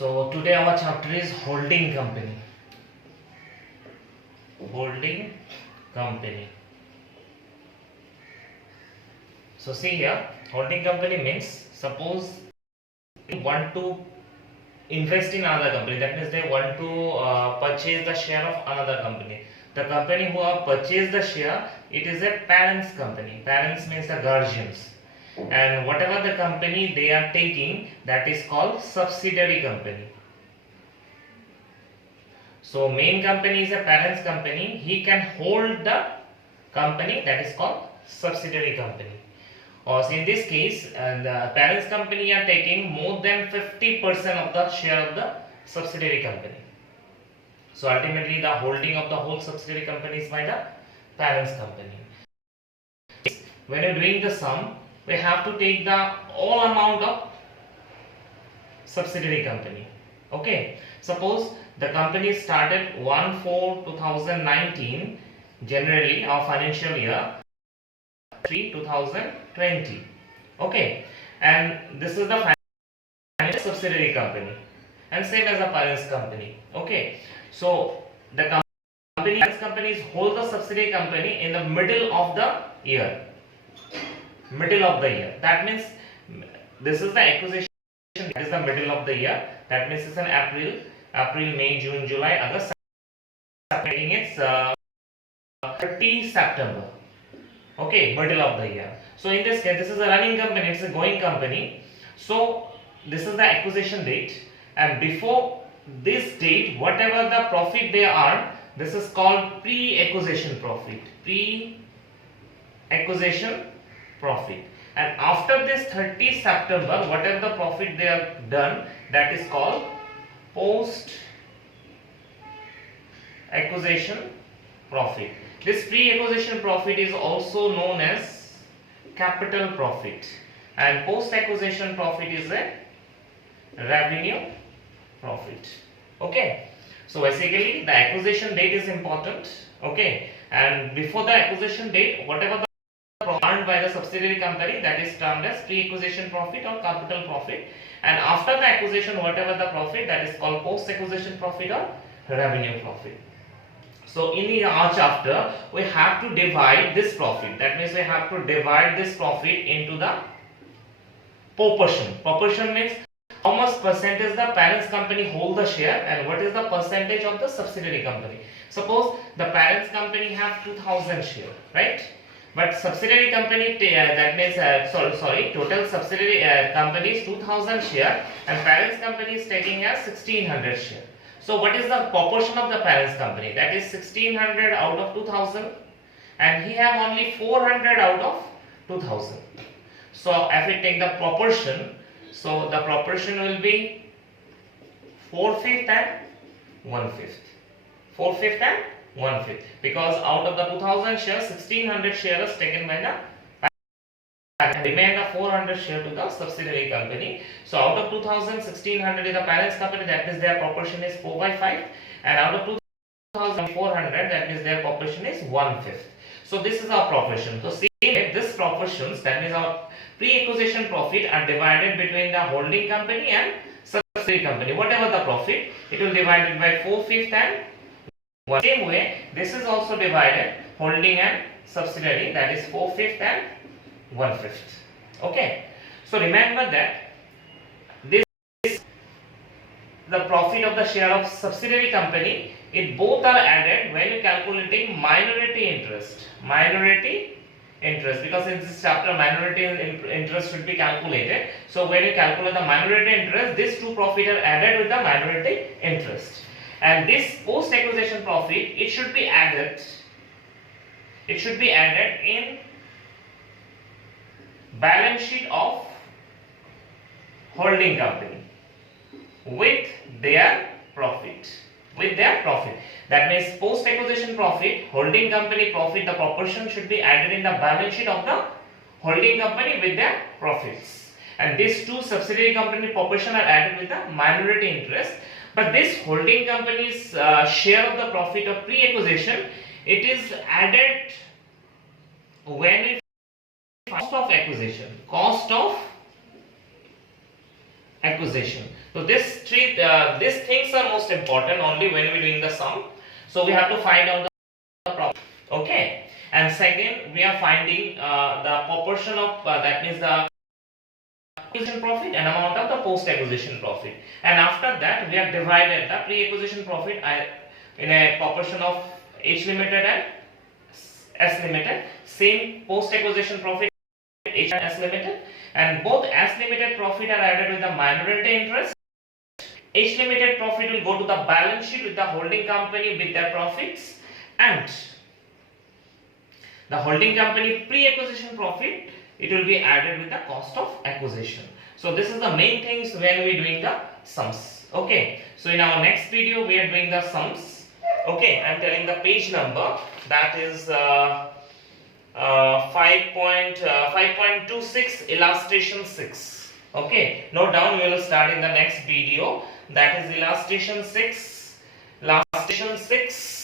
So today our chapter is holding company. Holding company. So see here, holding company means suppose you want to invest in another company. That means they want to purchase the share of another company. The company who have purchased the share, it is a parents company. Parents means the guardians. And whatever the company they are taking, that is called subsidiary company. So main company is a parents company. He can hold the company, that is called subsidiary company. Or in this case, the parents company are taking more than 50% of the share of the subsidiary company. So ultimately the holding of the whole subsidiary company is by the parents company. When you're doing the sum, we have to take the all amount of subsidiary company. Okay, suppose the company started 1/4/2019, generally our financial year 3/2020. Okay, and this is the financial subsidiary company, and same as the parents company. Okay, so the parents companies hold the subsidiary company in the middle of the year. Middle of the year. That means this is the acquisition. That is the middle of the year. That means it's an April, May, June, July, August. It's 30 September. Okay, middle of the year. So in this case, this is a running company. It's a going company. So this is the acquisition date, and before this date, whatever the profit they earn, this is called pre-acquisition profit. Pre-acquisition profit. And after this 30 September, whatever the profit they have done, that is called post acquisition profit. This pre-acquisition profit is also known as capital profit, and post acquisition profit is a revenue profit. Okay, so basically the acquisition date is important. Okay, and before the acquisition date, whatever the earned by the subsidiary company, that is termed as pre-acquisition profit or capital profit, and after the acquisition, whatever the profit, that is called post-acquisition profit or revenue profit. So in our chapter, we have to divide this profit. That means we have to divide this profit into the proportion. Proportion means how much percentage the parents company hold the share and what is the percentage of the subsidiary company. Suppose the parents company have 2000 share, right? But subsidiary company, that means total subsidiary company is 2000 share and parents company is taking as 1600 share. So what is the proportion of the parents company? That is 1600 out of 2000, and he have only 400 out of 2000. So if we take the proportion, so the proportion will be 4/5 and 1/5. 4/5 and 1/5, because out of the 2000 shares, 1600 shares taken by the and remain the 400 share to the subsidiary company. So out of 2000, 1600 is the parents company, that means their proportion is 4/5, and out of 2400, that means their proportion is 1/5. So this is our proportion. So see this proportions, that means our pre-acquisition profit are divided between the holding company and subsidiary company. Whatever the profit, it will divide it by 4/5 and 1. Same way, this is also divided holding and subsidiary, that is 4/5 and 1/5. Okay, so remember that this the profit of the share of subsidiary company, it both are added when you calculating minority interest. Minority interest, because in this chapter minority interest should be calculated. So when you calculate the minority interest, these two profit are added with the minority interest. And this post acquisition profit, it should be added. It should be added in balance sheet of holding company with their profit. With their profit. That means post acquisition profit, holding company profit, the proportion should be added in the balance sheet of the holding company with their profits. And these two subsidiary company proportion are added with the minority interest. But this holding company's share of the profit of pre-acquisition, it is added when it cost of acquisition. Cost of acquisition. So these things are most important only when we're doing the sum. So we have to find out the profit. Okay. And second, we are finding the proportion of that means the acquisition profit and amount of the post acquisition profit. And after that, we have divided the pre acquisition profit in a proportion of H limited and S limited. Same post acquisition profit H and S limited, and both S limited profit are added with the minority interest. H limited profit will go to the balance sheet with the holding company with their profits, and the holding company pre-acquisition profit, it will be added with the cost of acquisition. So this is the main things when we doing the sums. Okay. So in our next video we are doing the sums. Okay. I am telling the page number, that is 5.26 illustration 6. Okay. Note down, we will start in the next video, that is illustration 6. Illustration 6.